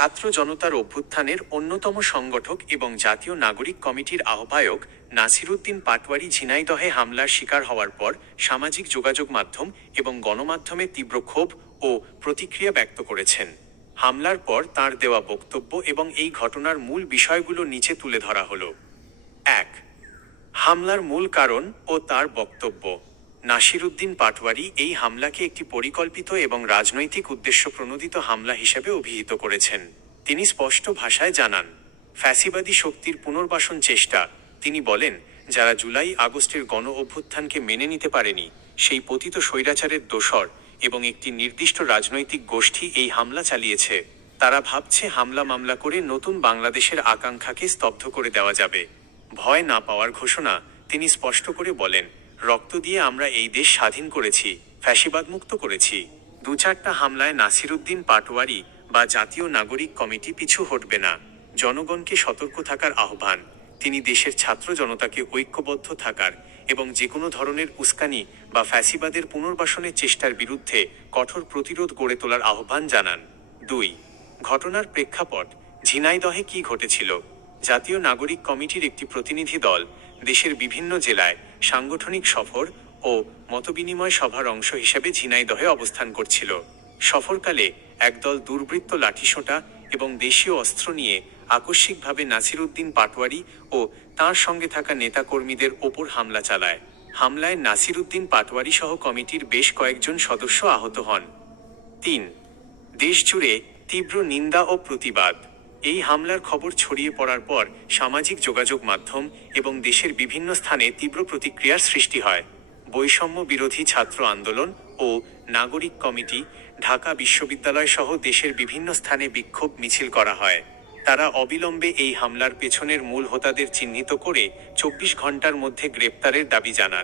ছাত্র জনতার অভ্যুত্থানের অন্যতম সংগঠক এবং জাতীয় নাগরিক কমিটির আহ্বায়ক নাসিরুদ্দিন পাটোয়ারি ঝিনাইদহে হামলার শিকার হওয়ার পর সামাজিক যোগাযোগ মাধ্যম এবং গণমাধ্যমে তীব্র ক্ষোভ ও প্রতিক্রিয়া ব্যক্ত করেছেন। হামলার পর তাঁর দেওয়া বক্তব্য এবং এই ঘটনার মূল বিষয়গুলো নিচে তুলে ধরা হলো। ১. হামলার মূল কারণ ও তার বক্তব্য। নাসিরুদ্দিন পাটোয়ারি এই হামলাকে একটি পরিকল্পিত এবং রাজনৈতিক উদ্দেশ্যপ্রণোদিত হামলা হিসেবে অভিহিত করেছেন। তিনি স্পষ্ট ভাষায় জানান, ফ্যাসিবাদী শক্তির পুনর্বাসন চেষ্টা। তিনি বলেন, যারা জুলাই আগস্টের গণ অভ্যুত্থানকে মেনে নিতে পারেনি, সেই পতিত স্বৈরাচারের দোসর এবং একটি নির্দিষ্ট রাজনৈতিক গোষ্ঠী এই হামলা চালিয়েছে। তারা ভাবছে হামলা মামলা করে নতুন বাংলাদেশের আকাঙ্ক্ষাকে স্তব্ধ করে দেওয়া যাবে। ভয় না পাওয়ার ঘোষণা। তিনি স্পষ্ট করে বলেন, রক্ত দিয়ে আমরা এই দেশ স্বাধীন করেছি, ফ্যাসিবাদমুক্ত করেছি। ২-৪টা হামলায় নাসিরুদ্দিন পাটোয়ারি বা জাতীয় নাগরিক কমিটি পিছু হটবে না। জনগণকে সতর্ক থাকার আহ্বান। তিনি দেশের ছাত্র জনতাকে ঐক্যবদ্ধ থাকার এবং যে কোনো ধরনের উস্কানি বা ফ্যাসিবাদের পুনর্বাসনের চেষ্টার বিরুদ্ধে কঠোর প্রতিরোধ গড়ে তোলার আহ্বান জানান। ২. ঘটনার প্রেক্ষাপট। ঝিনাইদহে কী ঘটেছিল? জাতীয় নাগরিক কমিটির একটি প্রতিনিধি দল দেশের বিভিন্ন জেলায় সাংগঠনিক সফর ও মতবিনিময় সভার অংশ হিসেবে ঝিনাইদহে অবস্থান করছিল। সফরকালে একদল দুর্বৃত্ত লাঠিসোঁটা এবং দেশীয় অস্ত্র নিয়ে আকস্মিকভাবে নাসিরুদ্দিন পাটোয়ারি ও তাঁর সঙ্গে থাকা নেতাকর্মীদের ওপর হামলা চালায়। হামলায় নাসিরুদ্দিন পাটোয়ারি সহ কমিটির বেশ কয়েকজন সদস্য আহত হন। ৩. দেশজুড়ে তীব্র নিন্দা ও প্রতিবাদ। এই হামলার খবর ছড়িয়ে পড়ার পর সামাজিক যোগাযোগ মাধ্যম এবং দেশের বিভিন্ন স্থানে তীব্র প্রতিক্রিয়ার সৃষ্টি হয়। বৈষম্য বিরোধী ছাত্র আন্দোলন ও নাগরিক কমিটি, ঢাকা বিশ্ববিদ্যালয় সহ দেশের বিভিন্ন স্থানে বিক্ষোভ মিছিল করা হয়। তারা অবিলম্বে এই হামলার পেছনের মূল হোতাদের চিহ্নিত করে ২৪ ঘণ্টার মধ্যে গ্রেপ্তারের দাবি জানান।